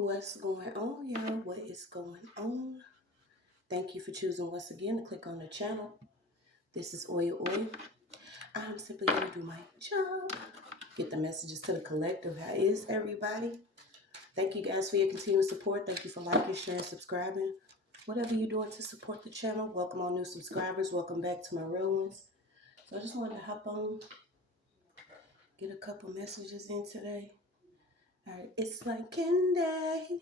What's going on, y'all? What is going on? Thank you for choosing once again to click on the channel. This is OYAOY. I'm simply going to do my job, get the messages to the collective. How is everybody? Thank you guys for your continued support. Thank you for liking, sharing, subscribing. Whatever you're doing to support the channel, welcome all new subscribers. Welcome back to my real ones. So I just wanted to hop on, get a couple messages in today. All right, it's like candy.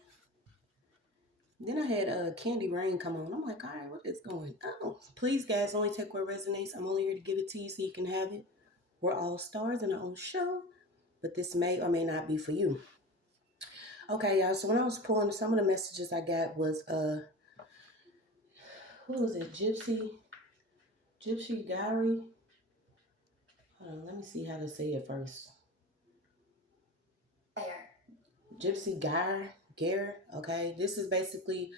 Then I had Candy Rain come on. I'm like, all right, what is going on? Please, guys, only take what resonates. I'm only here to give it to you so you can have it. We're all stars in our own show, but this may or may not be for you. Okay, y'all. So when I was pulling, some of the messages I got was, who was it? Gypsy Gary. Hold on, let me see how to say it first. Gypsy Gare. Okay, this is basically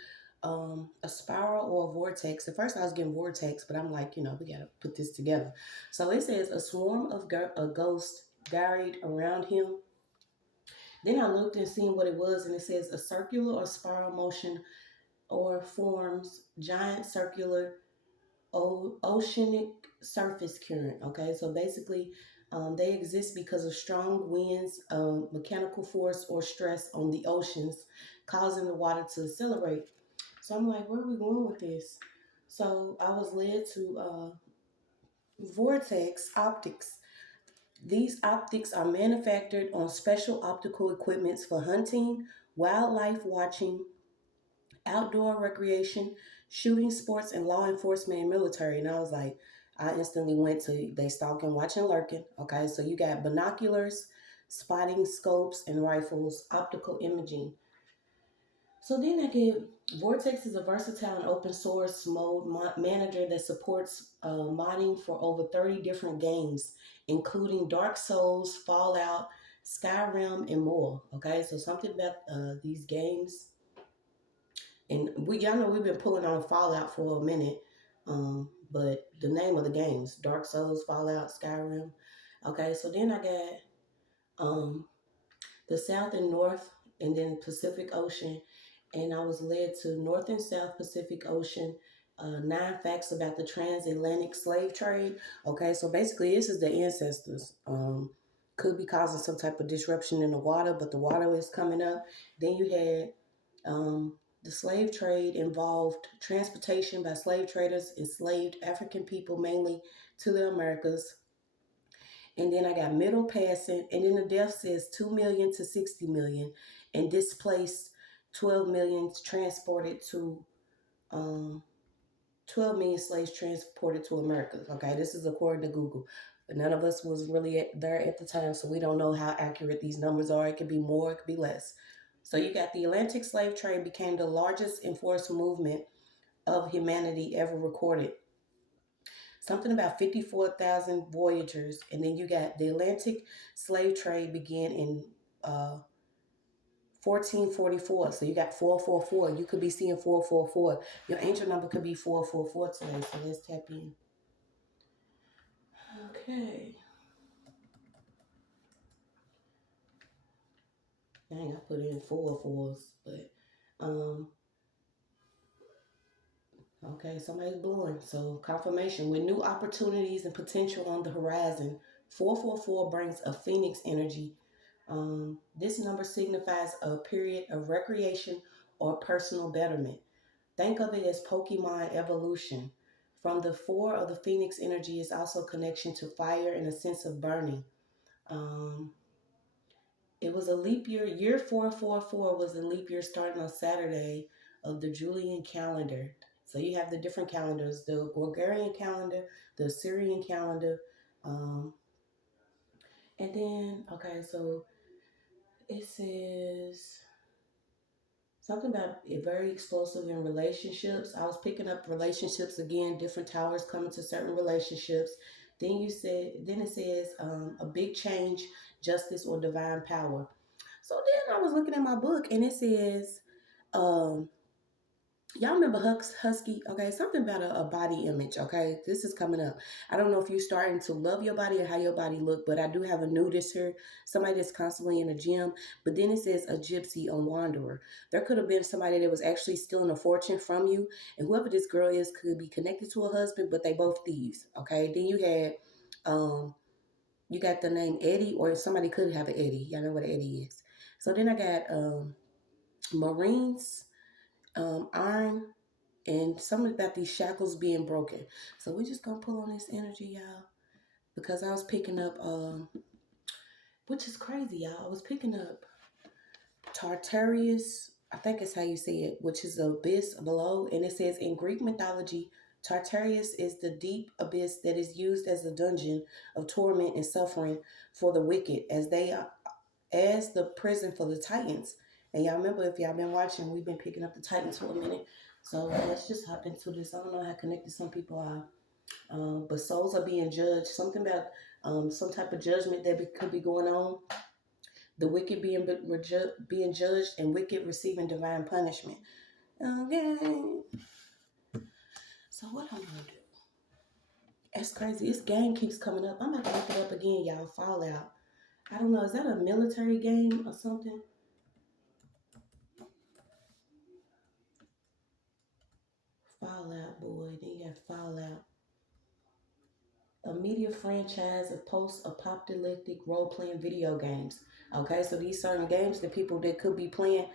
a spiral or a vortex. At first I was getting vortex, but I'm like, we gotta put this together. So it says a swarm of ghosts garried around him. Then I looked and seen what it was, and it says a circular or spiral motion or forms giant circular oceanic surface current. Okay, so basically they exist because of strong winds, mechanical force, or stress on the oceans, causing the water to accelerate. So I'm like, where are we going with this? So I was led to vortex optics. These optics are manufactured on special optical equipments for hunting, wildlife watching, outdoor recreation, shooting sports, and law enforcement and military. And I was like, I instantly went to they stalking, watching, lurking. Okay, so you got binoculars, spotting scopes, and rifles, optical imaging. So then I get Vortex is a versatile and open source mode manager that supports modding for over 30 different games, including Dark Souls, Fallout, Skyrim, and more. Okay, so something about these games. And y'all know we've been pulling on Fallout for a minute, but the name of the games, Dark Souls, Fallout, Skyrim. Okay, so then I got the South and North, and then Pacific Ocean, and I was led to North and South Pacific Ocean. 9 facts about the transatlantic slave trade. Okay, so basically this is the ancestors. Could be causing some type of disruption in the water, but the water is coming up. Then you had the slave trade involved transportation by slave traders, enslaved African people mainly to the Americas. And then I got middle passing, and then the death says 2 million to 60 million, and displaced 12 million transported to 12 million slaves transported to America. Okay, this is according to Google. But none of us was really there at the time, so we don't know how accurate these numbers are. It could be more, it could be less. So you got the Atlantic slave trade became the largest enforced movement of humanity ever recorded. Something about 54,000 voyagers. And then you got the Atlantic slave trade began in 1444. So you got 444. You could be seeing 444. Your angel number could be 444 today. So let's tap in. Okay. Dang, I put in 4 4s, but okay, somebody's blowing. So confirmation with new opportunities and potential on the horizon. 444 brings a phoenix energy. This number signifies a period of recreation or personal betterment. Think of it as Pokemon evolution. From the 4 of the phoenix energy is also connection to fire and a sense of burning. It was a leap year. Year 444 was a leap year starting on Saturday of the Julian calendar. So you have the different calendars, the Gregorian calendar, the Assyrian calendar. And then, okay, so it says something about it very explosive in relationships. I was picking up relationships again, different towers coming to certain relationships. Then it says a big change, justice, or divine power. So then I was looking at my book, and it says Y'all remember Husky? Okay, something about a body image. Okay, this is coming up. I don't know if you're starting to love your body or how your body look, but I do have a nudist here, somebody that's constantly in the gym. But then it says a gypsy, a wanderer. There could have been somebody that was actually stealing a fortune from you, and whoever this girl is could be connected to a husband, but they both thieves. Okay, then um, you got the name Eddie, or somebody could have an Eddie. Y'all know what an Eddie is. So then I got Marines, iron, and something about these shackles being broken. So we're just gonna pull on this energy, y'all, because I was picking up, which is crazy, y'all. I was picking up Tartarus, I think it's how you say it, which is the abyss below, and it says in Greek mythology, Tartarus is the deep abyss that is used as a dungeon of torment and suffering for the wicked, as the prison for the Titans. And y'all remember, if y'all been watching, we've been picking up the Titans for a minute. So let's just hop into this. I don't know how connected some people are, but souls are being judged. Something about some type of judgment that could be going on. The wicked being judged and wicked receiving divine punishment. Okay. So what I'm gonna do? That's crazy. This game keeps coming up. I'm about to look it up again, y'all. Fallout. I don't know. Is that a military game or something? Fallout, boy. Then you got Fallout. A media franchise of post-apocalyptic role-playing video games. Okay, so these certain games, the people that could be playing,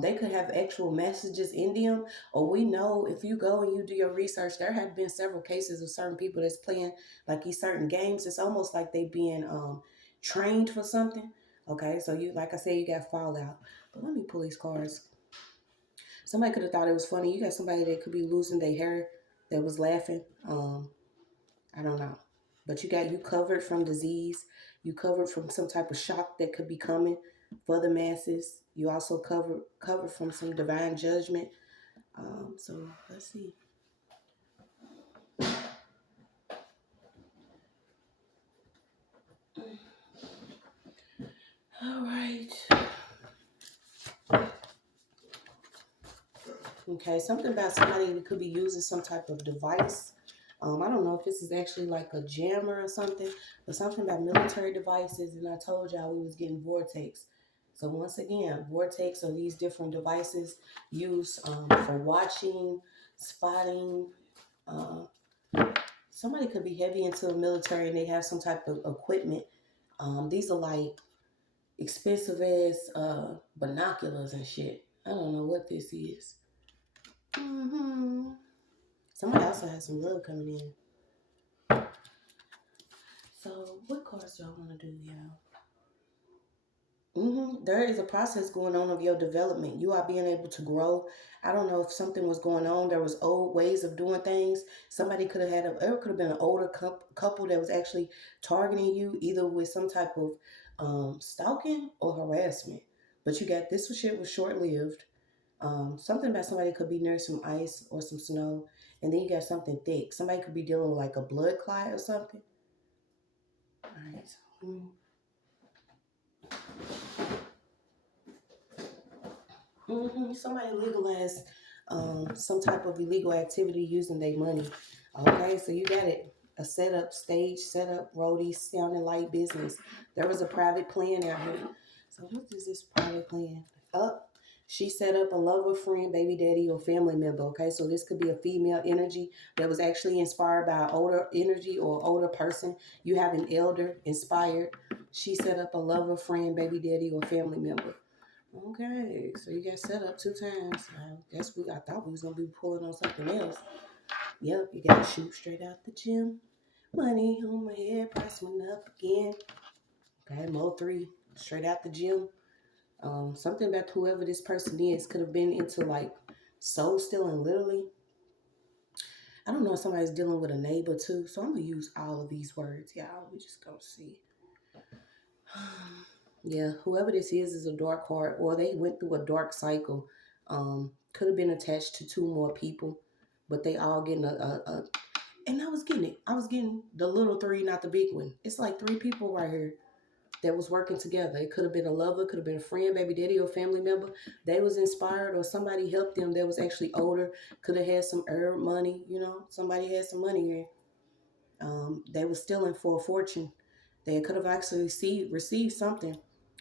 they could have actual messages in them. Or we know, if you go and you do your research, there have been several cases of certain people that's playing like these certain games. It's almost like they being trained for something. Okay, so you, like I said, you got Fallout. But let me pull these cards. Somebody could have thought it was funny. You got somebody that could be losing their hair that was laughing. I don't know. But you covered from disease. You covered from some type of shock that could be coming for the masses. You also covered from some divine judgment. So let's see. All right. Okay, something about somebody that could be using some type of device. I don't know if this is actually like a jammer or something, but something about military devices. And I told y'all we was getting vortex. So once again, vortex are these different devices used for watching, spotting. Uh, Somebody could be heavy into the military and they have some type of equipment. These are like expensive ass binoculars and shit. I don't know what this is. Somebody also has some love coming in. So, what cards do I want to do, y'all? There is a process going on of your development. You are being able to grow. I don't know if something was going on. There was old ways of doing things. Somebody could have it could have been an older couple that was actually targeting you, either with some type of stalking or harassment. But you got this shit was short lived. Something about somebody could be near some ice or some snow, and then you got something thick. Somebody could be dealing with like a blood clot or something. All right. Somebody legalized some type of illegal activity using their money. Okay, so you got it. A setup, stage setup, roadie, sound and light business. There was a private plan out here. So what is this private plan? Up. She set up a lover, friend, baby daddy, or family member. Okay, so this could be a female energy that was actually inspired by an older energy or older person. You have an elder inspired. She set up a lover, friend, baby daddy, or family member. Okay, so you got set up 2 times. I thought we was gonna be pulling on something else. Yep, you got to shoot straight out the gym. Money on my head, price went up again. Okay, mode 3, straight out the gym. Something about whoever this person is could have been into like soul stealing, literally. I don't know if somebody's dealing with a neighbor too, so I'm gonna use all of these words, y'all. We just gonna see. Yeah, whoever this is a dark heart, or they went through a dark cycle. Could have been attached to 2 more people, but they all getting and I was getting it. I was getting the little 3, not the big one. It's like 3 people right here. that was working together. It could have been a lover, could have been a friend, baby daddy, or family member. They was inspired, or somebody helped them that was actually older, could have had some herb money, you know, somebody had some money here. They was stealing for a fortune. They could have actually received something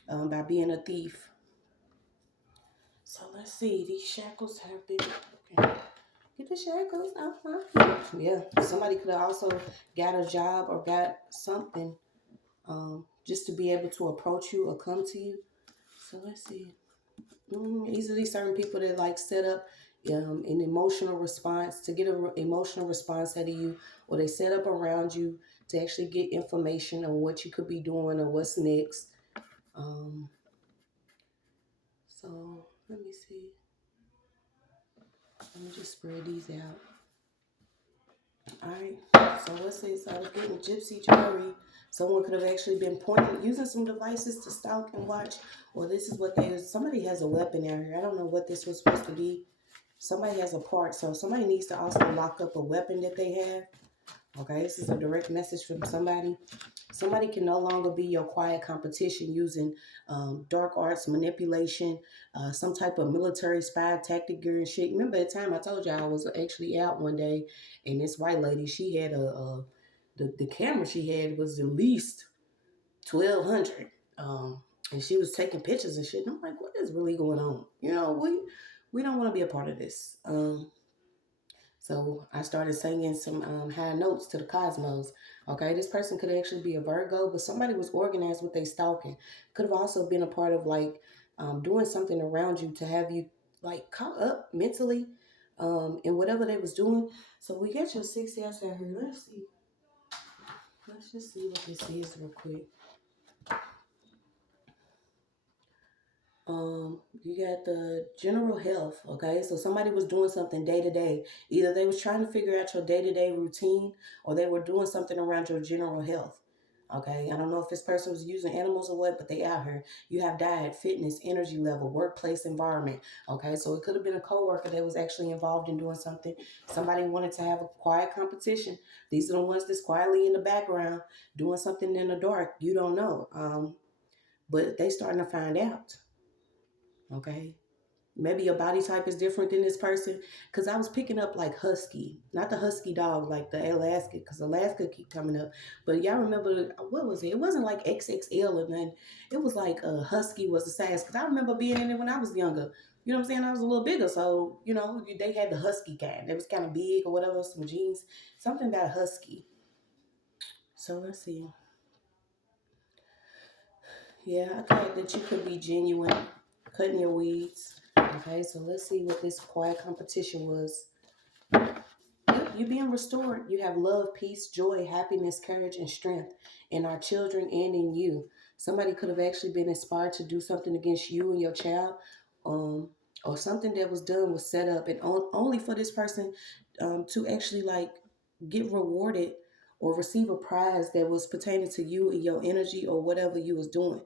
by being a thief. So let's see. These shackles have been okay. Get the shackles off my feet. Yeah, somebody could have also got a job or got something just to be able to approach you or come to you. So let's see. Easily certain people that like set up an emotional response to get an emotional response out of you, or they set up around you to actually get information on what you could be doing or what's next. Um, so let me see. Let me just spread these out. All right. So let's say so I was getting gypsy jewelry. Someone could have actually been pointing, using some devices to stalk and watch. Or this is what they. Somebody has a weapon out here. I don't know what this was supposed to be. Somebody has a part, so somebody needs to also lock up a weapon that they have. Okay, this is a direct message from somebody. Somebody can no longer be your quiet competition using dark arts, manipulation, some type of military spy tactic gear and shit. Remember the time I told you I was actually out one day, and this white lady, she had the camera she had was at least 1,200, and she was taking pictures and shit. And I'm like, what is really going on? You know, we don't want to be a part of this. So I started singing some high notes to the cosmos. Okay, this person could actually be a Virgo, but somebody was organized with their stalking. Could have also been a part of like doing something around you to have you like caught up mentally in whatever they was doing. So we got your 6 out here. Let's see. Let's just see what this is real quick. You got the general health. Okay, so somebody was doing something day to day. Either they was trying to figure out your day-to-day routine, or they were doing something around your general health. Okay, I don't know if this person was using animals or what, but they out here. You have diet, fitness, energy level, workplace environment. Okay, so it could have been a coworker that was actually involved in doing something. Somebody wanted to have a quiet competition. These are the ones that's quietly in the background doing something in the dark. You don't know, but they starting to find out. Okay, maybe your body type is different than this person, because I was picking up like husky, not the husky dog, like the Alaska, because Alaska keep coming up. But y'all remember, what was it? It wasn't like XXL or nothing. It was like a husky was the size, because I remember being in it when I was younger. You know what I'm saying? I was a little bigger, so you know they had the husky kind. It was kind of big or whatever, some jeans, something about husky. So let's see. Yeah, I thought that you could be genuine, cutting your weeds. Okay, so let's see what this quiet competition was. Yep, you're being restored. You have love, peace, joy, happiness, courage, and strength in our children and in you. Somebody could have actually been inspired to do something against you and your child, um, or something that was done was set up, and only for this person to actually like get rewarded or receive a prize that was pertaining to you and your energy or whatever you was doing.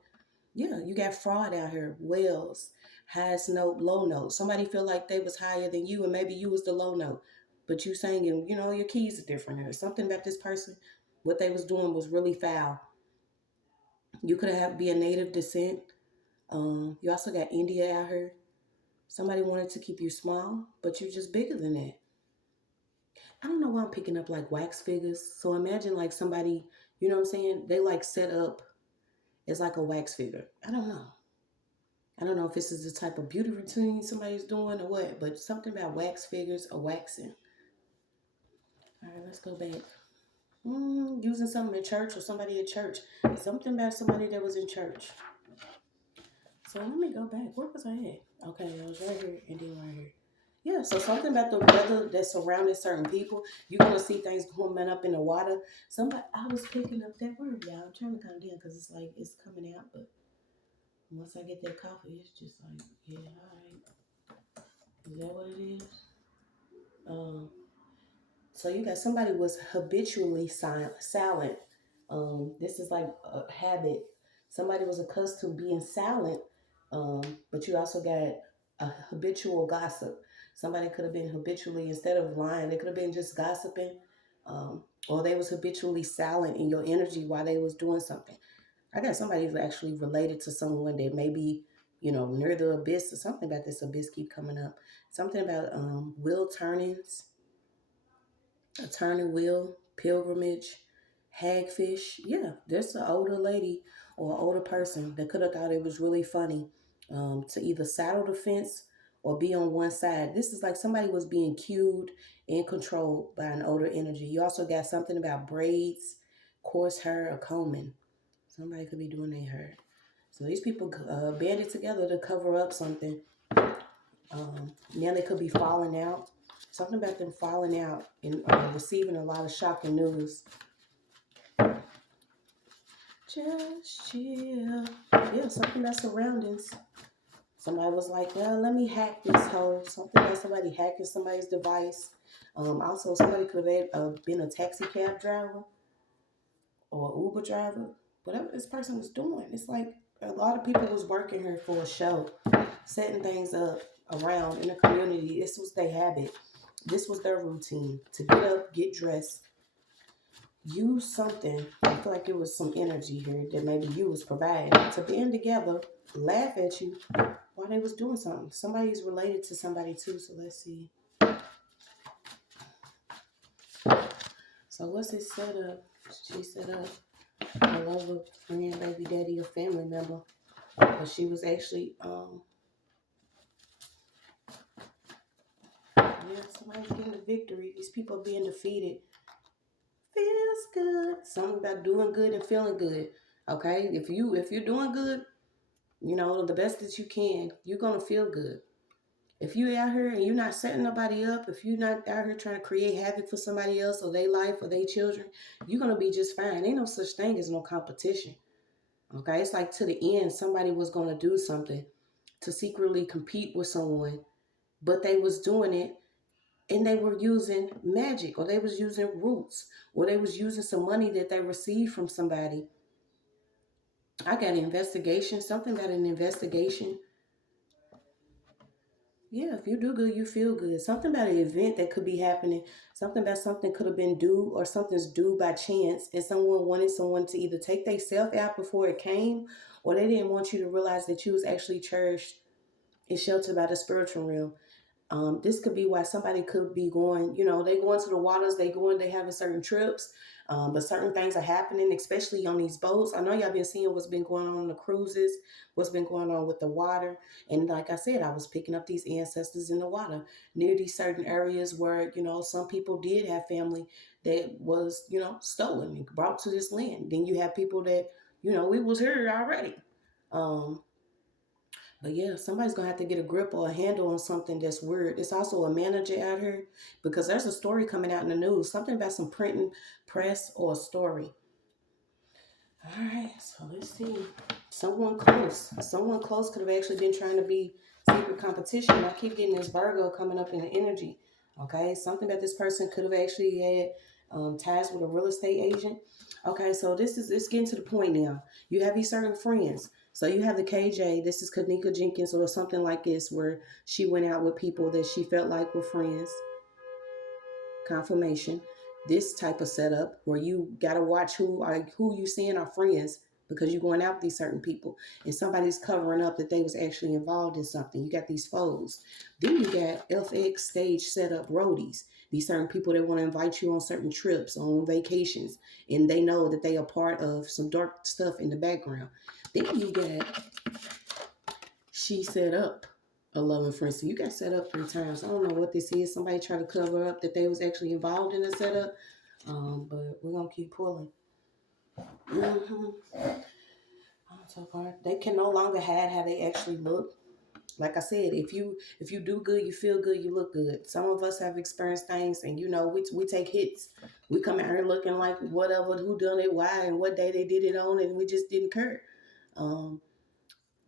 Yeah, you got fraud out here. Wells, highest note, low note. Somebody feel like they was higher than you, and maybe you was the low note, but you singing. You know your keys are different. Or something about this person. What they was doing was really foul. You could have be a native descent. You also got India out here. Somebody wanted to keep you small, but you're just bigger than that. I don't know why I'm picking up like wax figures. So imagine like somebody, you know what I'm saying? They like set up as like a wax figure. I don't know. I don't know if this is the type of beauty routine somebody's doing or what, but something about wax figures or waxing. All right, let's go back. Using something in church or somebody at church. Something about somebody that was in church. So let me go back. Where was I at? Okay, I was right here and then right here. Yeah, so something about the weather that surrounded certain people. You're gonna see things coming up in the water. Somebody, I was picking up that word, y'all. I'm trying to calm down because it's like it's coming out, but once I get that coffee, it's just like, yeah, all right. Is that what it is? Um, so you got somebody was habitually silent. This is like a habit. Somebody was accustomed to being silent, but you also got a habitual gossip. Somebody could have been habitually, instead of lying, they could have been just gossiping, or they was habitually silent in your energy while they was doing something. I got somebody who's actually related to someone that may be, near the abyss or something about this abyss keep coming up. Something about wheel turnings, a turning wheel, pilgrimage, hagfish. Yeah, there's an older lady or an older person that could have thought it was really funny to either saddle the fence or be on one side. This is like somebody was being cued and controlled by an older energy. You also got something about braids, coarse hair, or combing. Somebody could be doing their hair. So these people banded together to cover up something. Now they could be falling out. Something about them falling out and receiving a lot of shocking news. Just chill. Yeah, something about surroundings. Somebody was like, well, let me hack this hoe. Something about somebody hacking somebody's device. Also, somebody could have been a taxi cab driver or Uber driver. Whatever this person was doing. It's like a lot of people was working here for a show, setting things up around in the community. This was their habit. This was their routine. To get up, get dressed, use something. I feel like it was some energy here that maybe you was providing to band together, laugh at you while they was doing something. Somebody's related to somebody too, so let's see. So what's it set up? She set up a lover, friend, baby daddy, or family member. But she was actually, somebody's getting the victory. These people being defeated. Feels good. Something about doing good and feeling good. Okay? If you're doing good, the best that you can, you're gonna feel good. If you out here and you're not setting nobody up, if you're not out here trying to create havoc for somebody else or their life or their children, you're gonna be just fine. Ain't no such thing as no competition. Okay? It's like to the end, somebody was gonna do something to secretly compete with someone, but they was doing it and they were using magic, or they was using roots, or they was using some money that they received from somebody. I got an investigation, something about an investigation. Yeah, if you do good, you feel good. Something about an event that could be happening. Something about something could have been due or something's due by chance. And someone wanted someone to either take their self out before it came, or they didn't want you to realize that you was actually cherished and sheltered by the spiritual realm. This could be why somebody could be going, they go into the waters, they having certain trips, but certain things are happening, especially on these boats. I know y'all been seeing what's been going on the cruises, what's been going on with the water. And like I said, I was picking up these ancestors in the water near these certain areas where, some people did have family that was, stolen and brought to this land. Then you have people that, we was here already. Um, but yeah, somebody's gonna have to get a grip or a handle on something that's weird. It's also a manager out here because there's a story coming out in the news, something about some printing press or a story. All right, so let's see. Someone close could have actually been trying to be secret competition. I keep getting this Virgo coming up in the energy. Okay, something about this person could have actually had ties with a real estate agent. Okay, so it's getting to the point now. You have these certain friends. So you have the KJ. This is Kanika Jenkins or something like this, where she went out with people that she felt like were friends. Confirmation. This type of setup where you gotta watch who you seeing are friends because you're going out with these certain people and somebody's covering up that they was actually involved in something. You got these foes. Then you got FX stage setup roadies. These certain people that want to invite you on certain trips, on vacations, and they know that they are part of some dark stuff in the background. Then you got she set up a loving friend. So you got set up 3 times. I don't know what this is. Somebody tried to cover up that they was actually involved in the setup. But we're gonna keep pulling. Mm-hmm. So far, they can no longer hide how they actually look. Like I said, if you do good, you feel good, you look good. Some of us have experienced things, and we take hits. We come out here looking like whatever, who done it, why, and what day they did it on, and we just didn't care.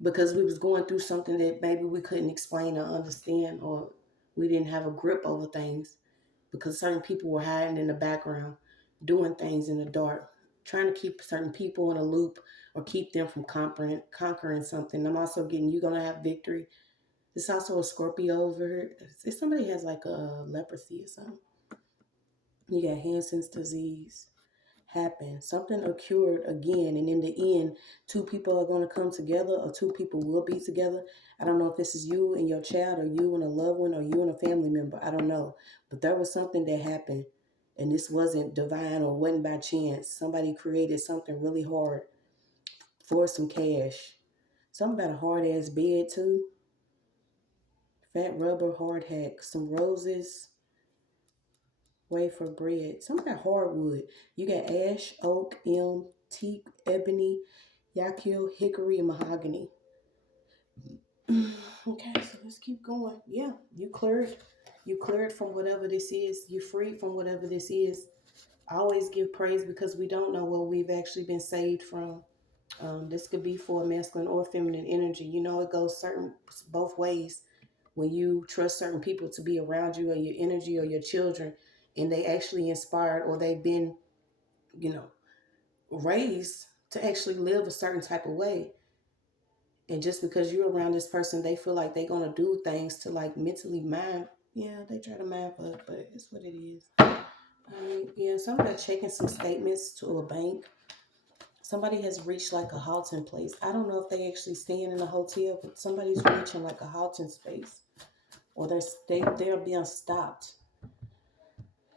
Because we was going through something that maybe we couldn't explain or understand, or we didn't have a grip over things because certain people were hiding in the background, doing things in the dark, trying to keep certain people in a loop or keep them from conquering something. I'm also getting you're going to have victory. There's also a Scorpio over here. If somebody has like a leprosy or something. You got Hansen's disease, happen. Something occurred again, and in the end, two people are going to come together, or two people will be together. I don't know if this is you and your child, or you and a loved one, or you and a family member. I don't know. But there was something that happened, and this wasn't divine or wasn't by chance. Somebody created something really hard for some cash. Something about a hard ass bed, too. Fat rubber hard hack. Some roses. Wafer bread. Something about hardwood. You got ash, oak, elm, teak, ebony, yakil, hickory, and mahogany. Okay, so let's keep going. Yeah, you cleared. You cleared from whatever this is. You're free from whatever this is. I always give praise because we don't know what we've actually been saved from. This could be for masculine or feminine energy. You know, it goes certain both ways. When you trust certain people to be around you, or your energy, or your children, and they actually inspired, or they've been, you know, raised to actually live a certain type of way. And just because you're around this person, they feel like they're going to do things to like mentally mind. Yeah, they try to mind fuck, but it's what it is. Yeah, somebody checking some statements to a bank. Somebody has reached like a halting place. I don't know if they actually staying in a hotel, but somebody's reaching like a halting space, or they're being stopped.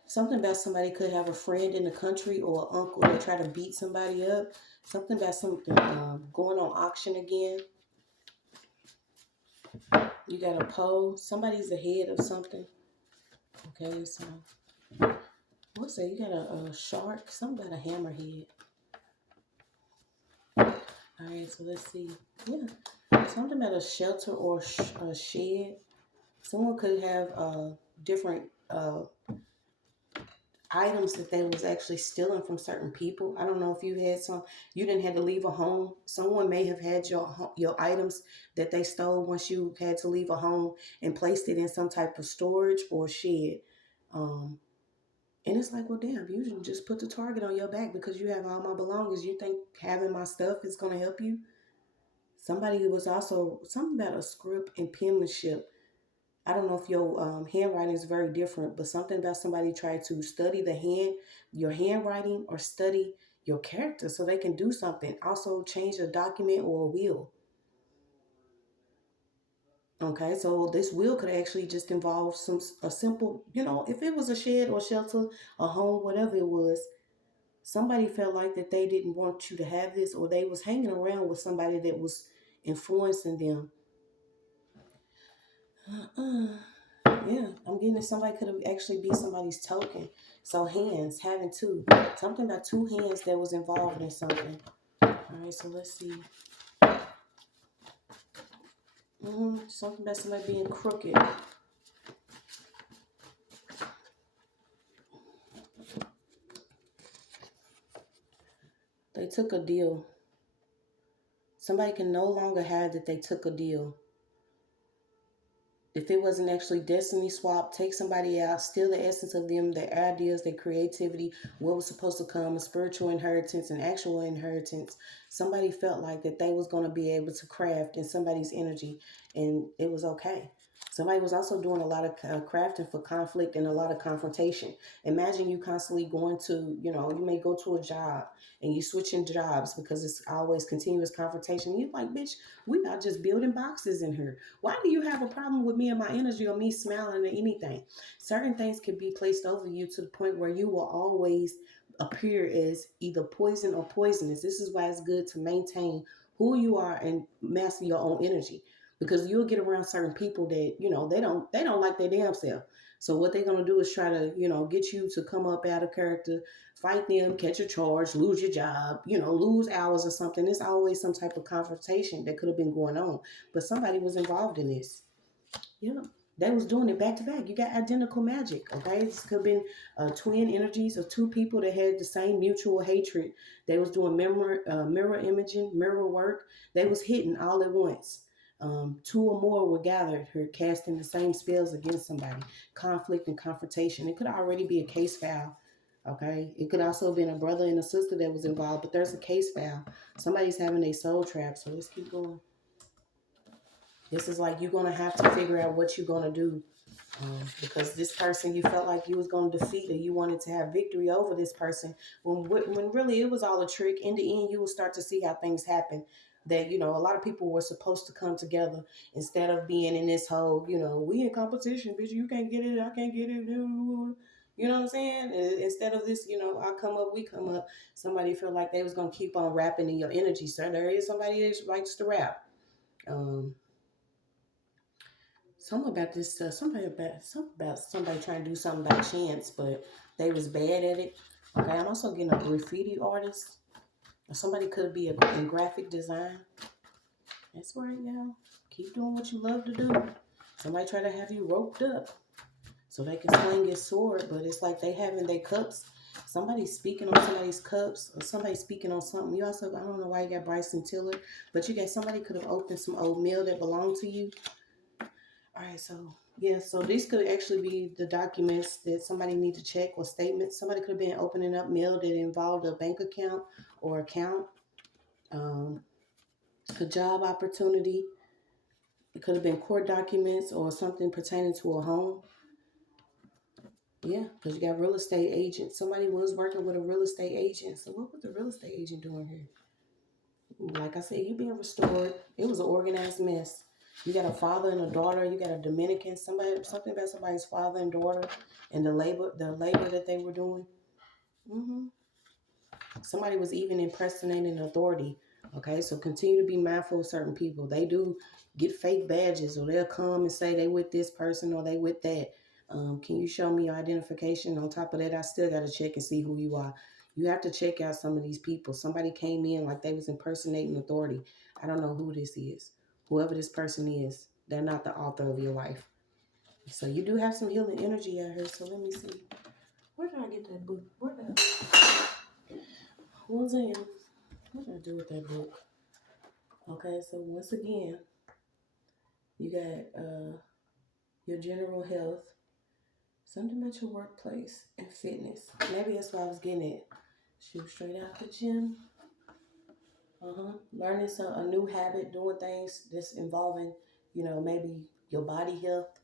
Something about somebody could have a friend in the country, or an uncle that try to beat somebody up. Something about something going on auction again. You got a pole. Somebody's ahead of something. Okay, so what's that? You got a shark. Something about a hammerhead. All right, so let's see. Yeah, something about a shelter or a shed. Someone could have different items that they was actually stealing from certain people. I don't know if you had you didn't have to leave a home. Someone may have had your items that they stole once you had to leave a home, and placed it in some type of storage or shed. And it's like, well, damn, you should just put the target on your back because you have all my belongings. You think having my stuff is going to help you? Somebody was also something about a script and penmanship. I don't know if your handwriting is very different, but something about somebody try to study your handwriting, or study your character so they can do something. Also change a document or a will. Okay, so this will could actually just involve a simple, if it was a shed or shelter, a home, whatever it was, somebody felt like that they didn't want you to have this, or they was hanging around with somebody that was influencing them. Yeah, I'm getting that somebody could have actually be somebody's token. So hands, having two. Something about two hands that was involved in something. All right, so let's see. Something about somebody being crooked. They took a deal. Somebody can no longer hide that they took a deal. If it wasn't actually destiny swap, take somebody out, steal the essence of them, their ideas, their creativity, what was supposed to come, a spiritual inheritance, an actual inheritance. Somebody felt like that they was going to be able to craft in somebody's energy, and it was okay. Somebody was also doing a lot of crafting for conflict and a lot of confrontation. Imagine you constantly going to, you may go to a job and you switching jobs because it's always continuous confrontation. You're like, bitch, we're not just building boxes in here. Why do you have a problem with me and my energy, or me smiling, or anything? Certain things can be placed over you to the point where you will always appear as either poison or poisonous. This is why it's good to maintain who you are and master your own energy, because you'll get around certain people that they don't like their damn self. So what they're gonna do is try to get you to come up out of character, fight them, catch a charge, lose your job, lose hours or something. There's always some type of confrontation that could have been going on, but somebody was involved in this. Yeah, they was doing it back to back. You got identical magic. Okay, this could have been twin energies of two people that had the same mutual hatred. They was doing mirror imaging, mirror work. They was hitting all at once. Two or more were gathered here, casting the same spells against somebody. Conflict and confrontation. It could already be a case file. Okay, it could also have been a brother and a sister that was involved, but there's a case file. Somebody's having a soul trap. So let's keep going. This is like you're going to have to figure out what you're going to do. Because this person, you felt like you was going to defeat, or you wanted to have victory over this person, when really it was all a trick. In the end, you will start to see how things happen. That, a lot of people were supposed to come together, instead of being in this whole, we in competition, bitch. You can't get it, I can't get it. You know what I'm saying? Instead of this, I come up, we come up. Somebody felt like they was gonna keep on rapping in your energy. So there is somebody that likes to rap. Um, Something about this stuff. Something about somebody trying to do something by chance, but they was bad at it. Okay, I'm also getting a graffiti artist. Or somebody could be in graphic design. That's right, y'all. Keep doing what you love to do. Somebody try to have you roped up so they can swing your sword, but it's like they having their cups. Somebody's speaking on somebody's cups, or somebody speaking on something. You also, I don't know why you got Bryson Tiller, but you got somebody could have opened some old mill that belonged to you. All right, so yeah, so these could actually be the documents that somebody need to check, or statements. Somebody could have been opening up mail that involved a bank account or account, um, a job opportunity. It could have been court documents or something pertaining to a home. Yeah, because you got real estate agent. Somebody was working with a real estate agent. So what was the real estate agent doing here? Like I said, you being restored. It was an organized mess. You got a father and a daughter. You got a Dominican. Something about somebody's father and daughter, and the labor that they were doing. hmm Somebody was even impersonating authority. Okay, so continue to be mindful of certain people. They do get fake badges, or they'll come and say they with this person or they with that. Can you show me your identification? On top of that, I still got to check and see who you are. You have to check out some of these people. Somebody came in like they was impersonating authority. I don't know who this is. Whoever this person is, they're not the author of your life. So you do have some healing energy out here. So let me see. Where did I get that book? Where did what did I do with that book? Okay, so once again, you got your general health, something about your workplace, and fitness. Maybe that's why I was getting it. Shoot straight out the gym. Learning a new habit, doing things that's involving, maybe your body health.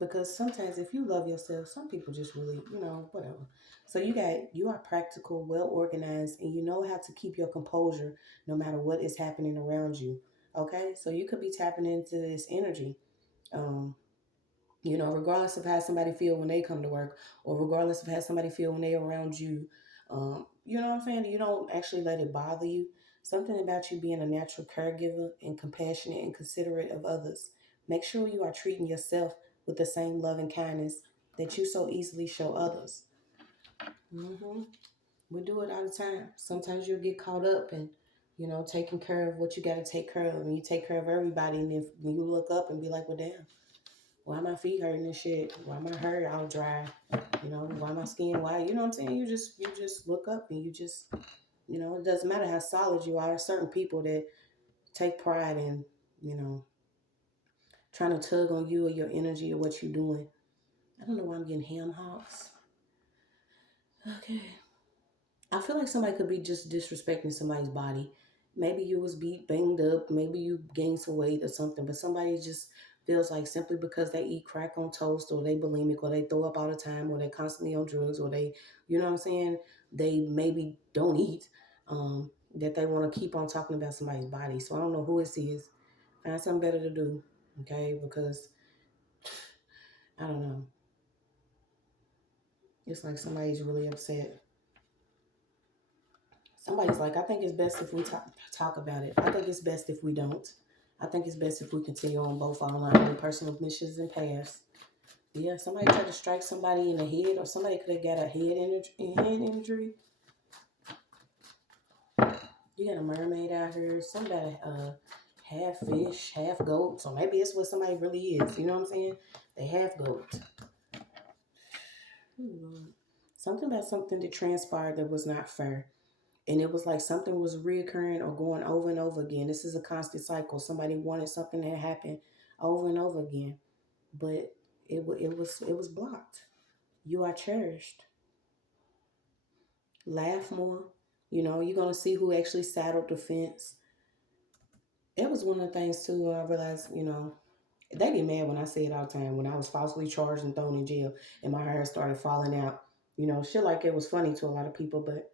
Because sometimes if you love yourself, some people just really, whatever. So you are practical, well organized, and you know how to keep your composure no matter what is happening around you. Okay, so you could be tapping into this energy. Um, regardless of how somebody feel when they come to work, or regardless of how somebody feel when they around you. You know what I'm saying? You don't actually let it bother you. Something about you being a natural caregiver and compassionate and considerate of others. Make sure you are treating yourself with the same love and kindness that you so easily show others. hmm We do it all the time. Sometimes you'll get caught up in, taking care of what you got to take care of, and you take care of everybody, and if you look up and be like, well, damn, why my feet hurting and shit? Why my hair all dry? Why my skin white? You know what I'm saying? You just look up, and you just, it doesn't matter how solid you are. Certain people that take pride in, you know, trying to tug on you or your energy or what you're doing. I don't know why I'm getting ham hocks. Okay. I feel like somebody could be just disrespecting somebody's body. Maybe you was banged up, maybe you gained some weight or something, but somebody just feels like simply because they eat crack on toast, or they bulimic, or they throw up all the time, or they constantly on drugs, or they, you know what I'm saying, they maybe don't eat, that they want to keep on talking about somebody's body. So I don't know who it is. Find something better to do, okay? Because I don't know. It's like somebody's really upset. Somebody's like, I think it's best if we talk about it. I think it's best if we don't. I think it's best if we continue on both our line with personal missions and paths. Yeah, somebody tried to strike somebody in the head, or somebody could have got a head injury. You got a mermaid out here. Somebody half fish, half goat. So maybe it's what somebody really is. You know what I'm saying? They half goat. Something about something that transpired that was not fair. And it was like something was reoccurring or going over and over again. This is a constant cycle. Somebody wanted something that happened over and over again, but it was blocked. You are cherished. Laugh more. You're gonna see who actually saddled the fence. It was one of the things too. I realized, They get mad when I say it all the time. When I was falsely charged and thrown in jail and my hair started falling out, shit like it was funny to a lot of people. But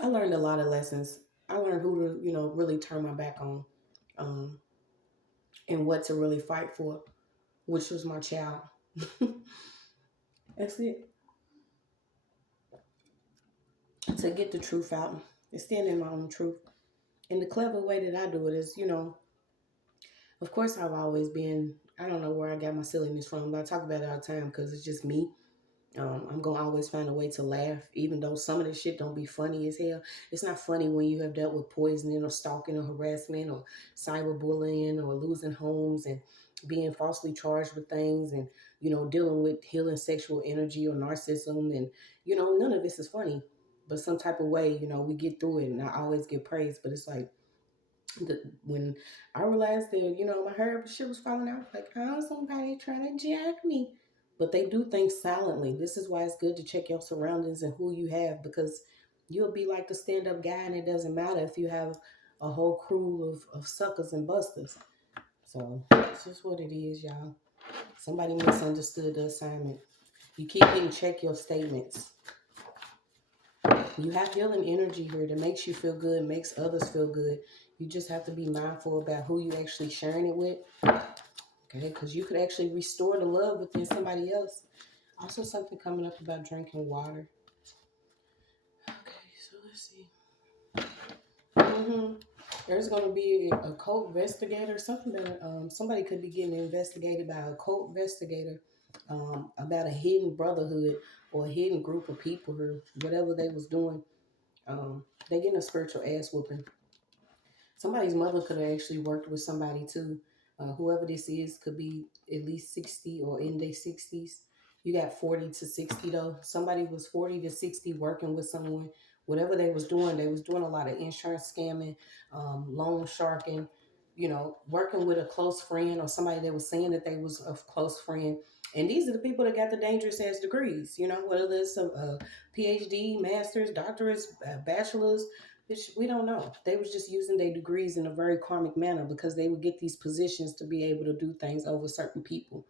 I learned a lot of lessons. I learned who to, really turn my back on, um, and what to really fight for, which was my child. That's it. To get the truth out and stand in my own truth. And the clever way that I do it is, of course, I've always been, I don't know where I got my silliness from, but I talk about it all the time because it's just me. I'm going to always find a way to laugh, even though some of this shit don't be funny as hell. It's not funny when you have dealt with poisoning or stalking or harassment or cyberbullying or losing homes and being falsely charged with things and, dealing with healing sexual energy or narcissism. And, none of this is funny. But some type of way, we get through it and I always get praise. But it's like, when I realized that, my hair shit was falling out, like, oh, somebody trying to jack me. But they do things silently. This is why it's good to check your surroundings and who you have, because you'll be like the stand up guy, and it doesn't matter if you have a whole crew of suckers and busters. So it's just what it is, y'all. Somebody misunderstood the assignment. You keep getting check your statements. You have healing energy here that makes you feel good, makes others feel good. You just have to be mindful about who you actually sharing it with. Okay, because you could actually restore the love within somebody else. Also, something coming up about drinking water. Okay, so let's see. There's going to be a cult investigator, something that somebody could be getting investigated by a cult investigator about a hidden brotherhood or a hidden group of people or whatever they was doing. They getting a spiritual ass whooping. Somebody's mother could have actually worked with somebody too. Whoever this is could be at least 60 or in their 60s. You got 40 to 60 though. Somebody was 40 to 60 working with someone. Whatever they was doing a lot of insurance scamming, loan sharking, working with a close friend or somebody that was saying that they was a close friend. And these are the people that got the dangerous ass degrees, whether it's a PhD, master's, doctorates, bachelor's, which we don't know. They was just using their degrees in a very karmic manner because they would get these positions to be able to do things over certain people,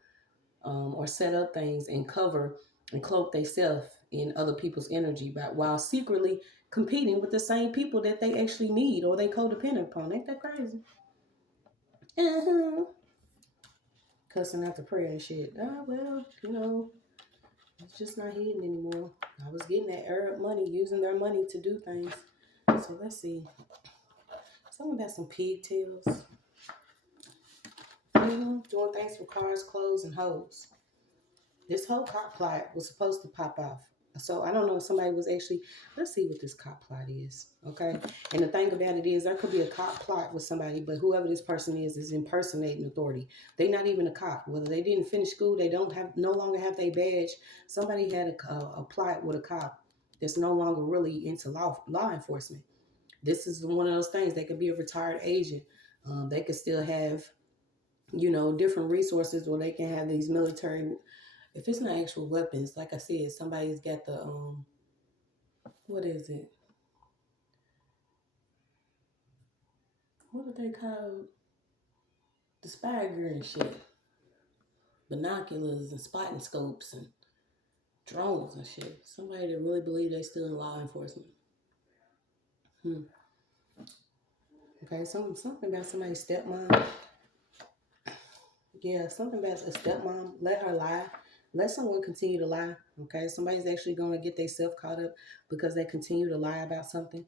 or set up things and cover and cloak themselves in other people's energy, but while secretly competing with the same people that they actually need or they codependent upon. Ain't that crazy? Uh-huh. Cussing out the prayer and shit. Ah, well, it's just not hidden anymore. I was getting that Arab money, using their money to do things. So let's see. Something about some pigtails. Doing things with cars, clothes, and hoes. This whole cop plot was supposed to pop off. So I don't know if somebody was actually, let's see what this cop plot is, okay? And the thing about it is there could be a cop plot with somebody, but whoever this person is impersonating authority. They not even a cop. Whether they didn't finish school, they don't have, no longer have their badge. Somebody had a plot with a cop that's no longer really into law enforcement. This is one of those things. They could be a retired agent. They could still have, different resources where they can have these military. If it's not actual weapons, like I said, somebody's got the what is it? What do they call the spy gear and shit? Binoculars and spotting scopes and drones and shit. Somebody that really believe they still in law enforcement. Okay, something about somebody's stepmom. Yeah, something about a stepmom. Let her lie. Let someone continue to lie. Okay, somebody's actually going to get themselves caught up because they continue to lie about something.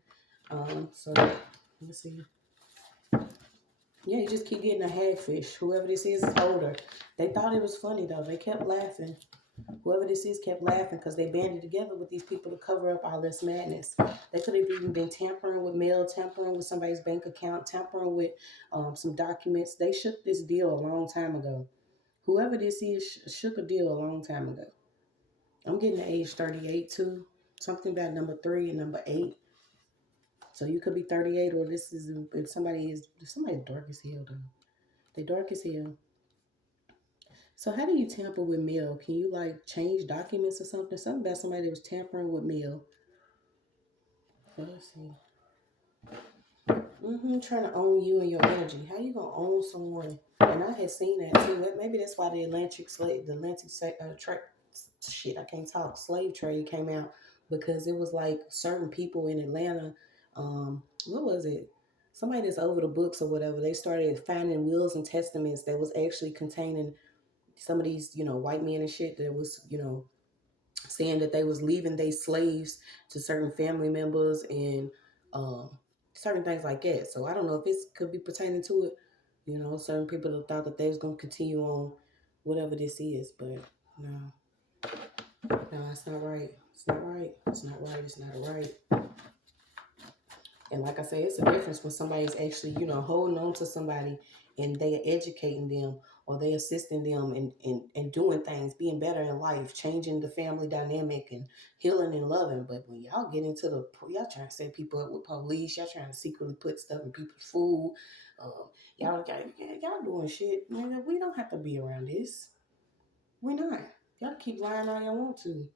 So let's see. Yeah, you just keep getting a hagfish. Whoever this is older. They thought it was funny though. They kept laughing. Whoever this is kept laughing because they banded together with these people to cover up all this madness. They could have even been tampering with mail, tampering with somebody's bank account, tampering with some documents. They shook this deal a long time ago. Whoever this is shook a deal a long time ago. I'm getting to age 38 too. Something about number 3 and number 8. So you could be 38, or this is if somebody's dark as hell though. They dark as hell. So how do you tamper with mail? Can you like change documents or something? Something about somebody that was tampering with mail. So let's see. Trying to own you and your energy. How you gonna own someone? And I had seen that too. Maybe that's why shit, I can't talk. Slave trade came out because it was like certain people in Atlanta. What was it? Somebody that's over the books or whatever. They started finding wills and testaments that was actually containing some of these, white men and shit that was, saying that they was leaving their slaves to certain family members and um, certain things like that. So I don't know if this could be pertaining to it. Certain people that thought that they was gonna continue on whatever this is, but no, no, it's not right. It's not right. It's not right. It's not right. And like I say, it's a difference when somebody's actually, holding on to somebody and they are educating them or they assisting them in doing things, being better in life, changing the family dynamic and healing and loving. But when y'all get into y'all trying to set people up with police, y'all trying to secretly put stuff in people's food, y'all doing shit. Nigga, we don't have to be around this. We're not. Y'all keep lying all y'all want to.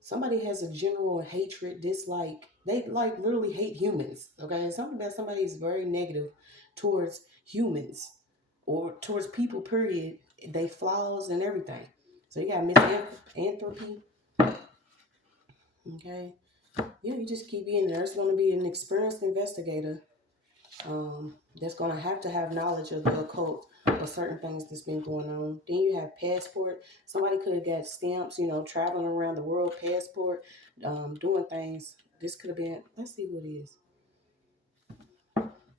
Somebody has a general hatred, dislike, they like literally hate humans. Okay, something about somebody is very negative towards humans or towards people. Period. They flaws and everything. So you got misanthropy. Okay, yeah, you just keep being there. There's going to be an experienced investigator that's going to have knowledge of the occult or certain things that's been going on. Then you have passport. Somebody could have got stamps, traveling around the world, passport, doing things. This could have been, let's see what it is.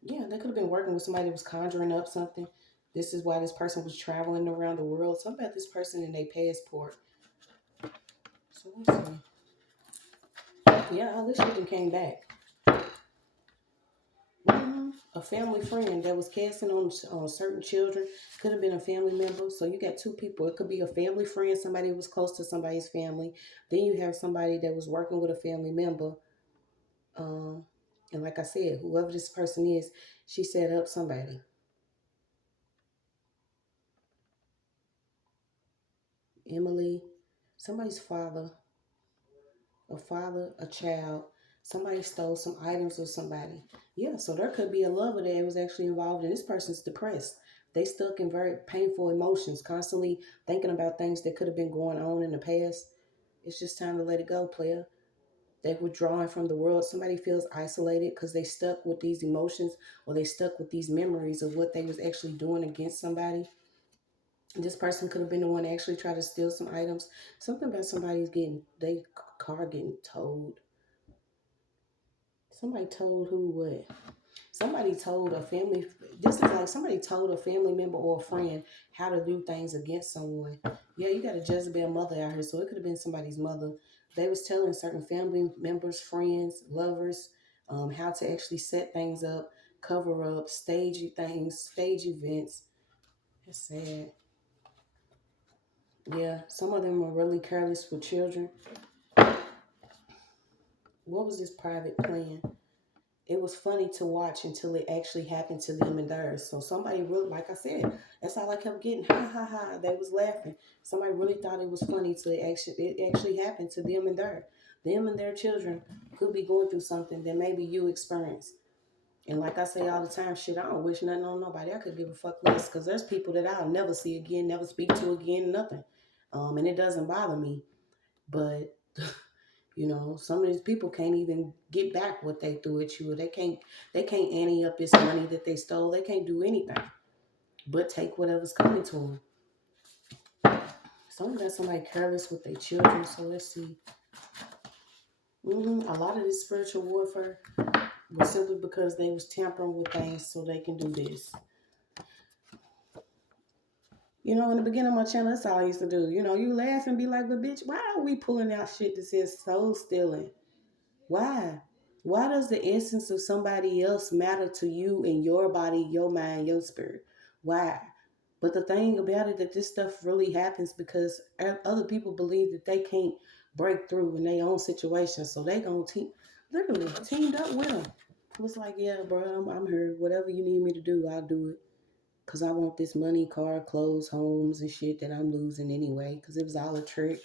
Yeah, they could have been working with somebody that was conjuring up something. This is why this person was traveling around the world. Something about this person and their passport. So let's see. Yeah, all this shit came back. A family friend that was casting on certain children. Could have been a family member. So you got two people. It could be a family friend, somebody who was close to somebody's family. Then you have somebody that was working with a family member. Um, and like I said, whoever this person is, she set up somebody. Emily, somebody's father, a child. Somebody stole some items of somebody. Yeah, so there could be a lover that was actually involved, and this person's depressed. They stuck in very painful emotions, constantly thinking about things that could have been going on in the past. It's just time to let it go, player. They're withdrawing from the world. Somebody feels isolated because they stuck with these emotions or they stuck with these memories of what they was actually doing against somebody. This person could have been the one that actually tried to steal some items. Something about somebody's their car getting towed. Somebody told who what? Somebody told a family, this is like somebody told a family member or a friend how to do things against someone. Yeah, you got a Jezebel mother out here, so it could have been somebody's mother. They was telling certain family members, friends, lovers, how to actually set things up, cover up, stage things, stage events. That's sad. Yeah, some of them are really careless with children. What was this private plan? It was funny to watch until it actually happened to them and theirs. So somebody really, like I said, that's all I kept getting. Ha ha ha! They was laughing. Somebody really thought it was funny to it actually happened to them and their children could be going through something that maybe you experienced. And like I say all the time, shit, I don't wish nothing on nobody. I could give a fuck less because there's people that I'll never see again, never speak to again, nothing. And it doesn't bother me, but. Some of these people can't even get back what they threw at you. Or they can't ante up this money that they stole. They can't do anything but take whatever's coming to them. Some got somebody careless with their children. So let's see. A lot of this spiritual warfare was simply because they was tampering with things so they can do this. In the beginning of my channel, that's all I used to do. You laugh and be like, but bitch, why are we pulling out shit that says soul stealing? Why? Why does the essence of somebody else matter to you in your body, your mind, your spirit? Why? But the thing about it that this stuff really happens because other people believe that they can't break through in their own situation. So they gonna literally teamed up with them. It was like, yeah, bro, I'm here. Whatever you need me to do, I'll do it. Because I want this money, car, clothes, homes, and shit that I'm losing anyway. Because it was all a trick.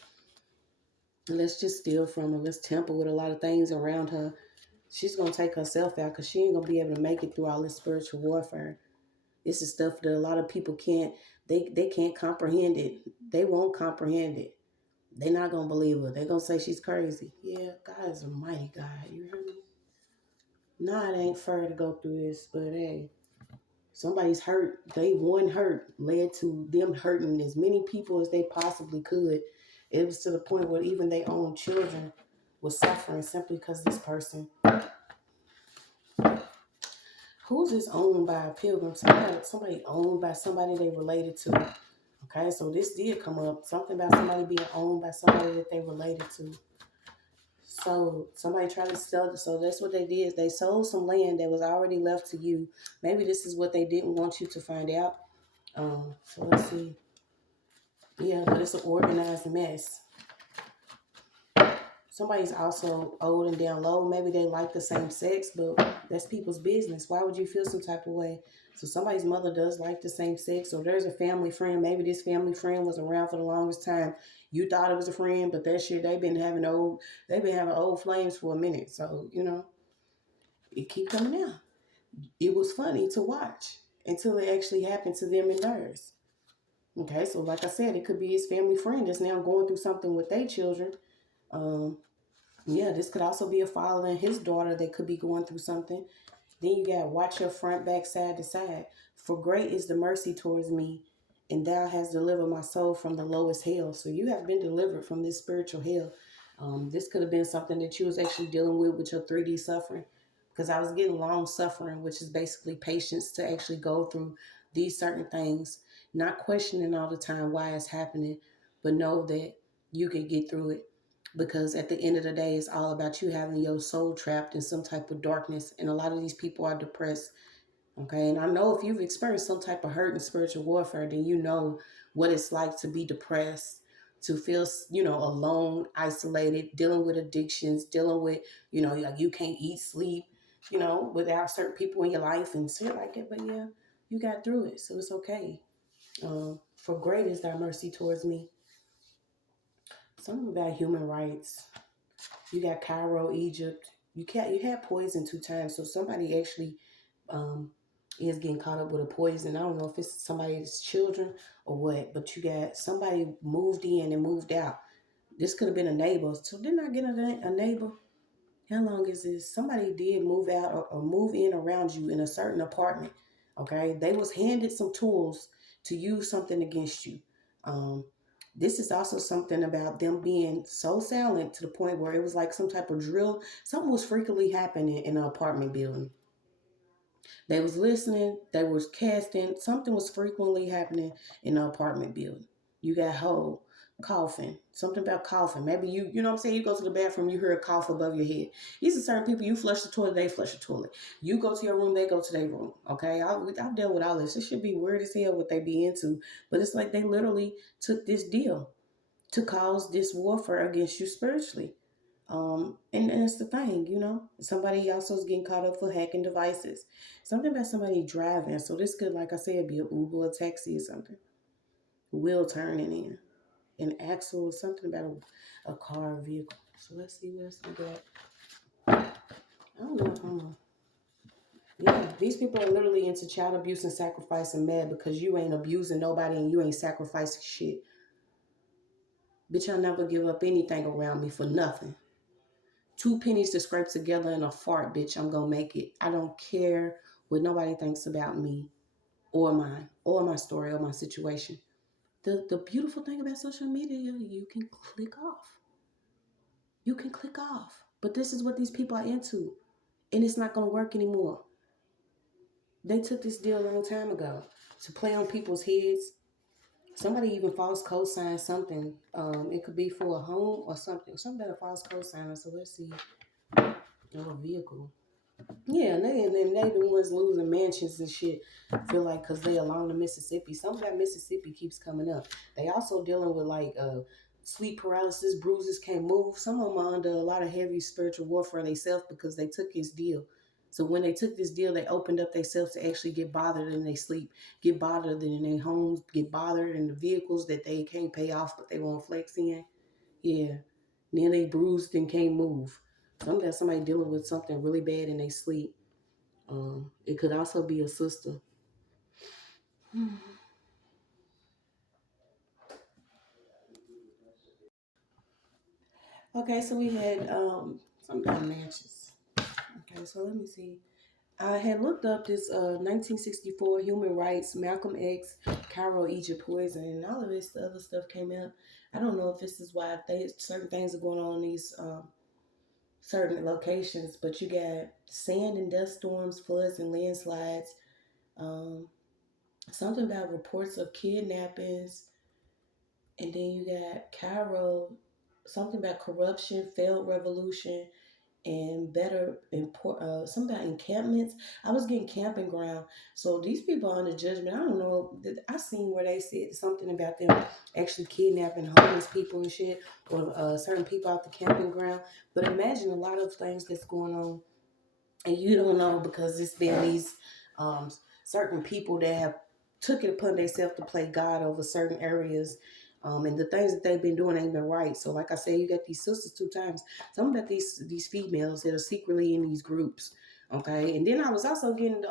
Let's just steal from her. Let's tamper with a lot of things around her She's going to take herself out because she ain't going to be able to make it through all this spiritual warfare. This is stuff that a lot of people they can't comprehend it. They won't comprehend it. They're not going to believe her. They're going to say she's crazy. Yeah, God is a mighty God. You hear me? Nah, it ain't fair to go through this, but hey, somebody's hurt. They one hurt led to them hurting as many people as they possibly could. It was to the point where even their own children was suffering simply because this person, who's this owned by a pilgrim? Somebody owned by somebody they related to. Okay, so this did come up. Something about somebody being owned by somebody that they related to. So somebody tried to sell it. So that's what they did. They sold some land that was already left to you. Maybe this is what they didn't want you to find out. So let's see. Yeah, but it's an organized mess. Somebody's also old and down low. Maybe they like the same sex, but that's people's business. Why would you feel some type of way? So somebody's mother does like the same sex. So there's a family friend. Maybe this family friend was around for the longest time. You thought it was a friend, but that shit, they've been having old flames for a minute. So, it keep coming out. It was funny to watch until it actually happened to them and theirs. Okay, so like I said, it could be his family friend that's now going through something with their children. Yeah, this could also be a father and his daughter that could be going through something. Then you got watch your front, back, side to side. For great is the mercy towards me, and thou hast delivered my soul from the lowest hell. So you have been delivered from this spiritual hell. This could have been something that you was actually dealing with your 3D suffering. Because I was getting long suffering, which is basically patience to actually go through these certain things, not questioning all the time why it's happening, but know that you can get through it. Because at the end of the day, it's all about you having your soul trapped in some type of darkness. And a lot of these people are depressed. Okay. And I know if you've experienced some type of hurt in spiritual warfare, then you know what it's like to be depressed, to feel, alone, isolated, dealing with addictions, dealing with, like you can't eat, sleep, without certain people in your life and shit like that. But yeah, you got through it. So it's okay. For great is thy mercy towards me. Something about human rights. You got Cairo, Egypt. You had poison 2 times, so somebody actually is getting caught up with a poison. I don't know if it's somebody's children or what, but you got somebody moved in and moved out. This could have been a neighbor. So didn't I get a neighbor? How long is this? Somebody did move out or move in around you in a certain apartment. Okay, they was handed some tools to use something against you. Um, this is also something about them being so silent to the point where it was like some type of drill. Something was frequently happening in an apartment building. They was listening. They was casting. Something was frequently happening in the apartment building. You got whole coughing. Something about coughing. Maybe you know what I'm saying? You go to the bathroom, you hear a cough above your head. These are certain people. You flush the toilet, they flush the toilet. You go to your room, they go to their room. Okay, I've dealt with all this. It should be weird as hell what they be into, but it's like they literally took this deal to cause this warfare against you spiritually. And it's the thing, somebody also is getting caught up for hacking devices. Something about somebody driving. So this could, like I said, be an Uber or taxi or something. Wheel turning in. An axle or something about a car or vehicle. So let's see what else we got. I don't know. Yeah, these people are literally into child abuse and sacrifice and mad because you ain't abusing nobody and you ain't sacrificing shit. Bitch, I'll never give up anything around me for nothing. 2 pennies to scrape together in a fart, bitch, I'm gonna make it. I don't care what nobody thinks about me or mine or my story or my situation. The beautiful thing about social media, you can click off. You can click off. But this is what these people are into. And it's not gonna work anymore. They took this deal a long time ago to play on people's heads. Somebody even false co-signed something. It could be for a home or something. Something about a false co-signer. So let's see. Oh, a vehicle. Yeah, and they the ones losing mansions and shit. Feel like because they along the Mississippi. Something about Mississippi keeps coming up. They also dealing with like sleep paralysis, bruises, can't move. Some of them are under a lot of heavy spiritual warfare themselves because they took his deal. So when they took this deal, they opened up themselves to actually get bothered in their sleep, get bothered in their homes, get bothered in the vehicles that they can't pay off but they want to flex in. Yeah. Then they bruised and can't move Sometimes somebody dealing with something really bad in their sleep. It could also be a sister. Okay, so we had some kind of matches. Okay, so let me see. I had looked up this 1964 human rights, Malcolm X, Cairo Egypt poison, and all of this other stuff came out. I don't know if this is why certain things are going on in these certain locations, but you got sand and dust storms, floods and landslides. Um, Something about reports of kidnappings, and then you got Cairo. Something about corruption, failed revolution, and better something about encampments. I was getting camping ground. So these people are under judgment. I don't know. I seen where they said something about them actually kidnapping homeless people and shit, or certain people out the camping ground. But imagine a lot of things that's going on, and you don't know because it's been these um, certain people that have took it upon themselves to play God over certain areas. And the things that they've been doing ain't been right. So, like I said, you got these sisters 2 times. Some about these females that are secretly in these groups. Okay, and then I was also getting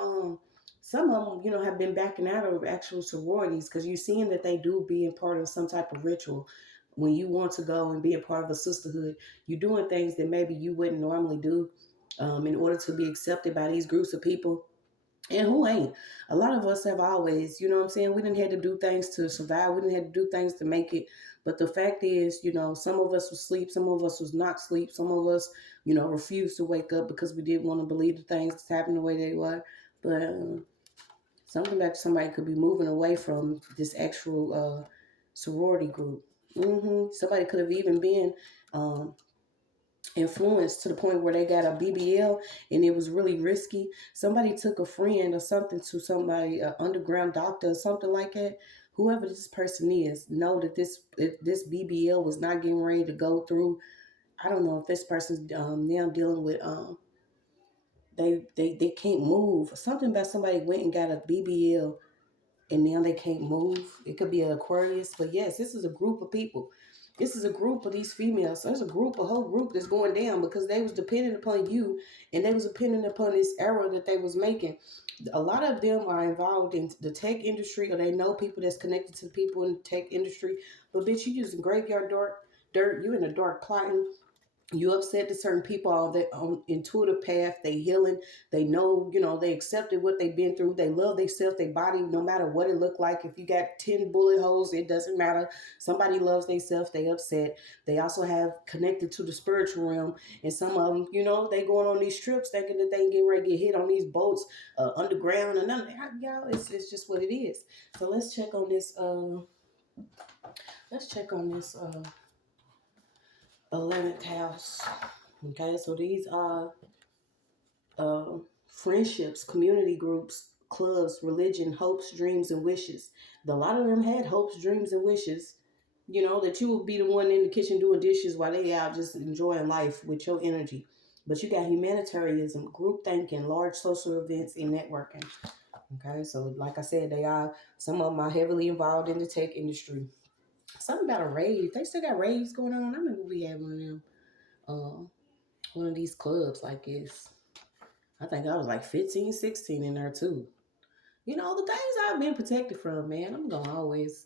some of them, have been backing out of actual sororities because you're seeing that they do being part of some type of ritual. When you want to go and be a part of a sisterhood, you're doing things that maybe you wouldn't normally do in order to be accepted by these groups of people. And who ain't? A lot of us have always, you know what I'm saying? We didn't have to do things to survive. We didn't have to do things to make it. But the fact is, some of us was asleep. Some of us was not asleep. Some of us, refused to wake up because we didn't want to believe the things that's happening the way they were. But something that somebody could be moving away from this actual sorority group. Somebody could have even been um, influenced to the point where they got a BBL and it was really risky. Somebody took a friend or something to somebody, an underground doctor or something like that. Whoever this person is, know that this BBL was not getting ready to go through. I don't know if this person's now dealing with they can't move. Something about somebody went and got a BBL and now they can't move. It could be an Aquarius, but yes, this is a group of people. This is a group of these females. So there's a whole group that's going down because they was dependent upon you, and they was dependent upon this error that they was making. A lot of them are involved in the tech industry, or they know people that's connected to people in the tech industry. But bitch, you using graveyard dirt. You in a dark plotting. You upset to certain people on their own intuitive path. They healing. They know, they accepted what they've been through. They love themselves, their body, no matter what it look like. If you got 10 bullet holes, it doesn't matter. Somebody loves themselves. They upset. They also have connected to the spiritual realm. And some of them, they going on these trips thinking that they can get ready to get hit on these boats underground. And none of that, y'all, it's just what it is. So let's check on this. Let's check on this 11th house. Okay, so these are uh, friendships, community groups, clubs, religion, hopes, dreams, and wishes. A lot of them had hopes, dreams, and wishes. That you will be the one in the kitchen doing dishes while they out just enjoying life with your energy. But you got humanitarianism, group thinking, large social events, and networking. Okay, so like I said, some of them are heavily involved in the tech industry. Something about a rave. They still got raves going on. I remember we had one of them. One of these clubs like this. I think I was like 15, 16 in there too. The things I've been protected from, man, I'm going to always,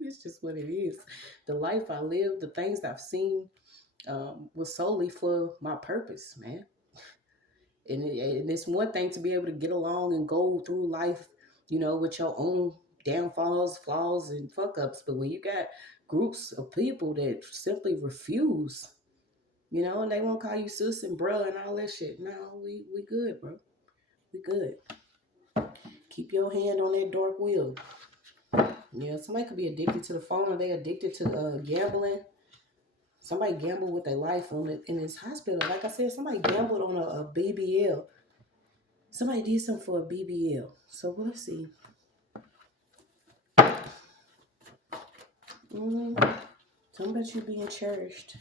it's just what it is. The life I live, the things I've seen was solely for my purpose, man. And it's one thing to be able to get along and go through life, with your own downfalls, flaws, and fuck ups. But when you got groups of people that simply refuse, and they won't call you sis and bruh and all that shit. No, we good, bro. We good. Keep your hand on that dark wheel. Yeah, somebody could be addicted to the phone, or they addicted to gambling. Somebody gambled with their life on it in this hospital. Like I said, somebody gambled on a BBL. Somebody did something for a BBL. So let's see. Something about you being cherished.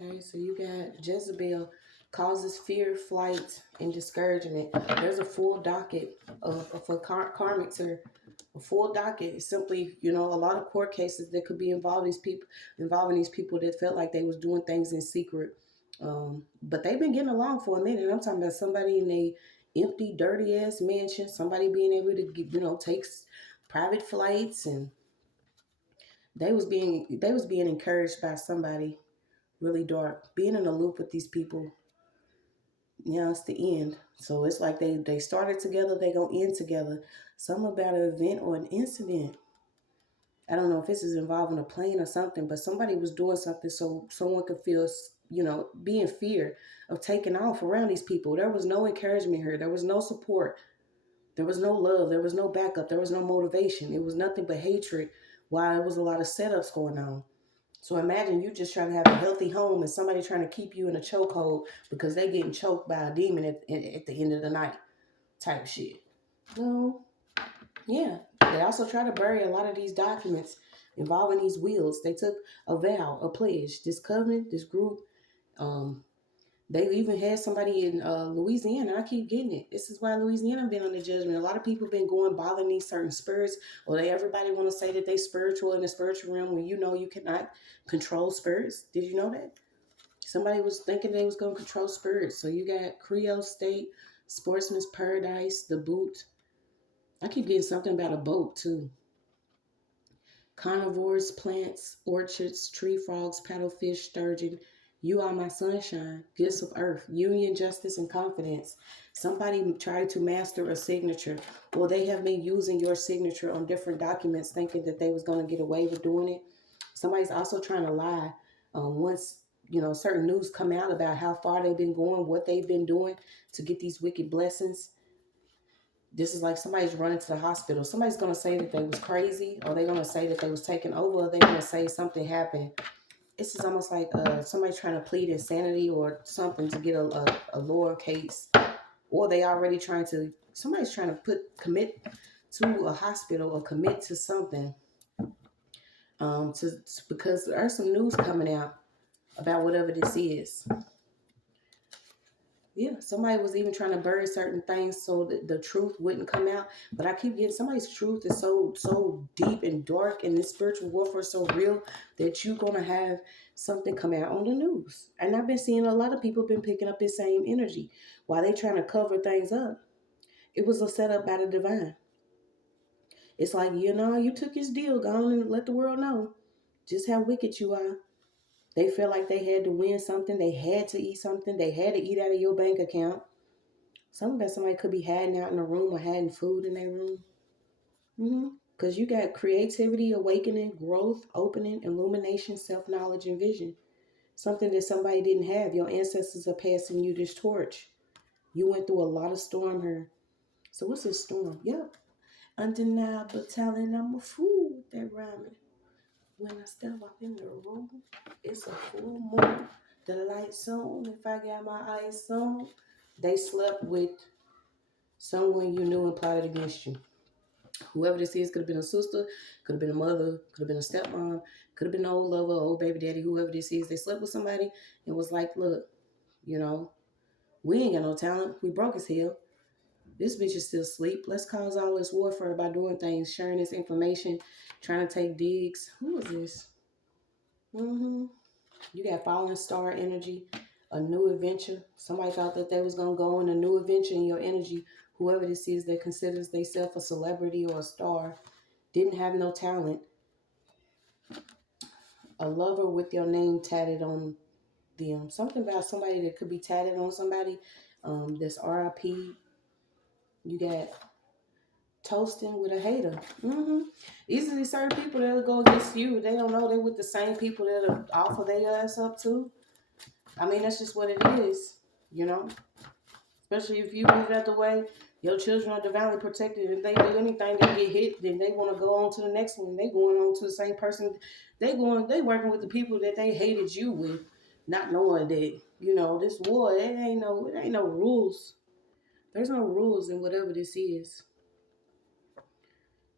Okay, so you got Jezebel causes fear, flight, and discouragement. There's a full docket for karmic to A full docket. It's simply, a lot of court cases that could be involving these people that felt like they was doing things in secret. But they've been getting along for a minute. I'm talking about somebody in a empty, dirty ass mansion, somebody being able to take private flights, and they was being encouraged by somebody really dark. Being in a loop with these people, it's the end. So it's like they started together, they gonna end together. Something about an event or an incident. I don't know if this is involving a plane or something, but somebody was doing something so someone could feel, be in fear of taking off around these people. There was no encouragement here. There was no support. There was no love. There was no backup. There was no motivation. It was nothing but hatred while there was a lot of setups going on. So imagine you just trying to have a healthy home and somebody trying to keep you in a chokehold because they getting choked by a demon at the end of the night type shit. No. Yeah. They also try to bury a lot of these documents involving these wills. They took a vow, a pledge, this covenant, this group. They even had somebody in Louisiana. I keep getting it. This is why Louisiana been on the judgment. A lot of people been going bothering these certain spirits, or everybody want to say that they spiritual in the spiritual realm when you cannot control spirits. Did you know that? Somebody was thinking they was going to control spirits. So you got Creole State, Sportsman's Paradise, the Boot. I keep getting something about a boat too. Carnivores, plants, orchards, tree frogs, paddlefish, sturgeon. You are my sunshine, gifts of earth, union, justice, and confidence. Somebody tried to master a signature, or they have been using your signature on different documents thinking that they was going to get away with doing it. Somebody's also trying to lie. Once, certain news come out about how far they've been going, what they've been doing to get these wicked blessings. This is like somebody's running to the hospital. Somebody's going to say that they was crazy, or they're going to say that they was taken over, or they're going to say something happened. This is almost like somebody trying to plead insanity or something to get a lower case, or somebody's trying to commit to a hospital or commit to something because there's some news coming out about whatever this is. Yeah, somebody was even trying to bury certain things so that the truth wouldn't come out. But I keep getting somebody's truth is so deep and dark, and this spiritual warfare is so real that you're gonna have something come out on the news. And I've been seeing a lot of people been picking up this same energy while they trying to cover things up. It was a setup by the divine. It's like, you took his deal, go on and let the world know just how wicked you are. They felt like they had to win something. They had to eat something. They had to eat out of your bank account. Somebody could be hiding out in a room or hiding food in their room. Because you got creativity, awakening, growth, opening, illumination, self-knowledge, and vision. Something that somebody didn't have. Your ancestors are passing you this torch. You went through a lot of storm here. So what's this storm? Yep. Undeniable talent. I'm a fool with that rhyming. When I step up in the room, it's a full moon. The lights on. If I got my eyes on, they slept with someone you knew and plotted against you. Whoever this is, could have been a sister, could have been a mother, could have been a stepmom, could have been an old lover, old baby daddy, whoever this is. They slept with somebody and was like, look, we ain't got no talent. We broke as hell. This bitch is still asleep. Let's cause all this warfare by doing things, sharing this information, trying to take digs. Who is this? You got falling star energy, a new adventure. Somebody thought that they was going to go on a new adventure in your energy. Whoever this is that considers themselves a celebrity or a star, didn't have no talent. A lover with your name tatted on them. Something about somebody that could be tatted on somebody. That's RIP. You got toasting with a hater. These are certain people that'll go against you. They don't know they with the same people that'll offer their ass up to. I mean, that's just what it is, Especially if you move out the way, your children are divinely protected. If they do anything to get hit, then they want to go on to the next one. They going on to the same person. They working with the people that they hated you with, not knowing that, this war, it ain't no rules. There's no rules in whatever this is.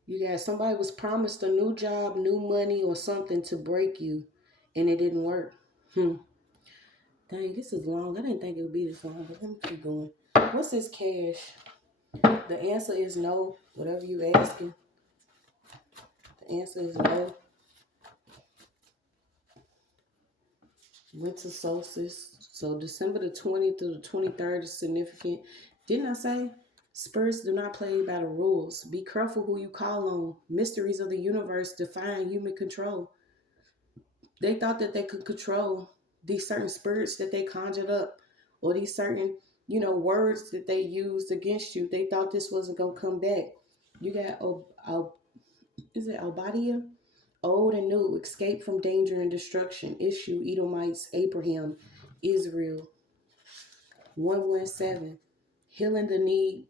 You got somebody was promised a new job, new money, or something to break you, and it didn't work. Dang, this is long. I didn't think it would be this long, but let me keep going. What's this cash? The answer is no, whatever you asking. The answer is no. Winter solstice. So December the 20th through the 23rd is significant. Didn't I say? Spirits do not play by the rules. Be careful who you call on. Mysteries of the universe define human control. They thought that they could control these certain spirits that they conjured up, or these certain, words that they used against you. They thought this wasn't gonna come back. You got is it Obadiah? Old and new, escape from danger and destruction. Issue, Edomites, Abraham, Israel. 117. Healing the need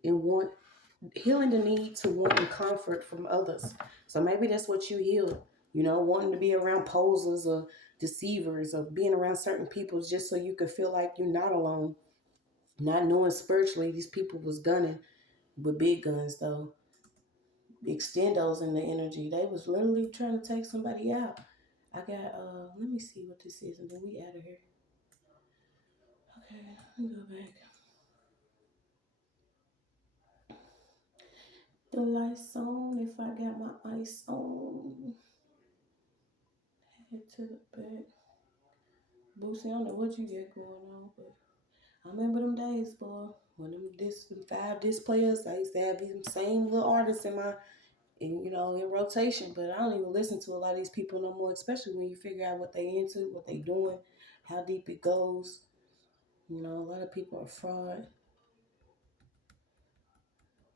to want comfort from others. So maybe that's what you heal. Wanting to be around posers or deceivers, or being around certain people just so you could feel like you're not alone. Not knowing spiritually these people was gunning with big guns though. Extendos in the energy. They was literally trying to take somebody out. I got let me see what this is and then we out of here. Okay, let me go back. The lights on if I got my ice on. Head to the back. Boosie, I don't know what you got going on, but I remember them days, boy. When them 5 disc players, I used to have these same little artists in rotation, but I don't even listen to a lot of these people no more, especially when you figure out what they into, what they doing, how deep it goes. A lot of people are fraud.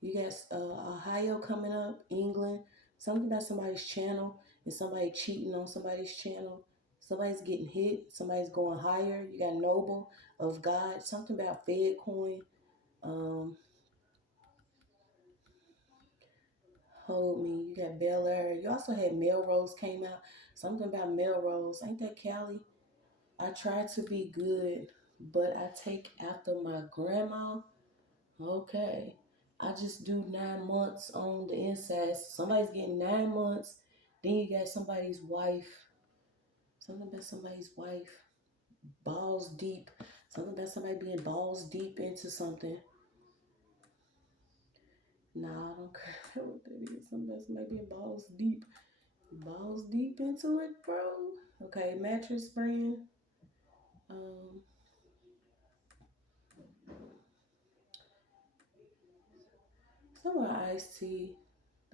You got Ohio coming up, England, something about somebody's channel, and somebody cheating on somebody's channel. Somebody's getting hit, somebody's going higher. You got Noble of God, something about Fed coin. Hold me. You got Bel Air. You also had Melrose came out. Something about Melrose. Ain't that Cali? I try to be good, but I take after my grandma. Okay. I just do 9 months on the inside. Somebody's getting 9 months. Then you got somebody's wife. Something about somebody's wife. Balls deep. Something about somebody being balls deep into something. Nah, I don't care what that is. Something about somebody being balls deep. Balls deep into it, bro. Okay, mattress brand. Some iced tea.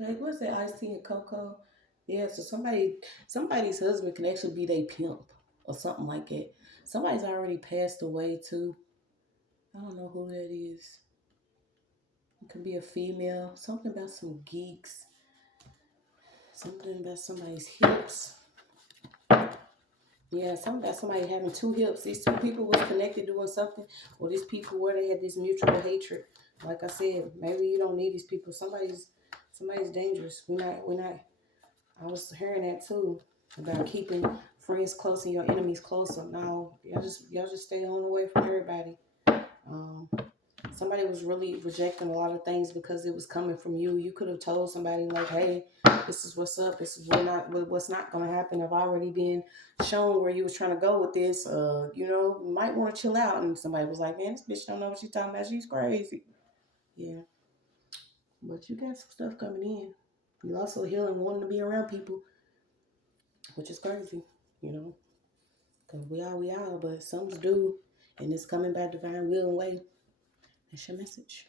Like, what's that iced tea and cocoa? Yeah, so somebody's husband can actually be their pimp or something like that. Somebody's already passed away too. I don't know who that is. It could be a female. Something about some geeks. Something about somebody's hips. Yeah, something about somebody having 2 hips. These 2 people was connected doing something, or these people where they had this mutual hatred. Like I said, maybe you don't need these people. Somebody's dangerous. We're not. I was hearing that too about keeping friends close and your enemies closer. No, y'all just stay on away from everybody. Somebody was really rejecting a lot of things because it was coming from you. You could have told somebody like, "Hey, this is what's up. This is what's not going to happen." I've already been shown where you was trying to go with this. You might want to chill out. And somebody was like, "Man, this bitch don't know what she's talking about. She's crazy." Yeah, but you got some stuff coming in. You also healing, wanting to be around people, which is crazy. Because we are, but some's due, and it's coming by divine will and way. That's your message.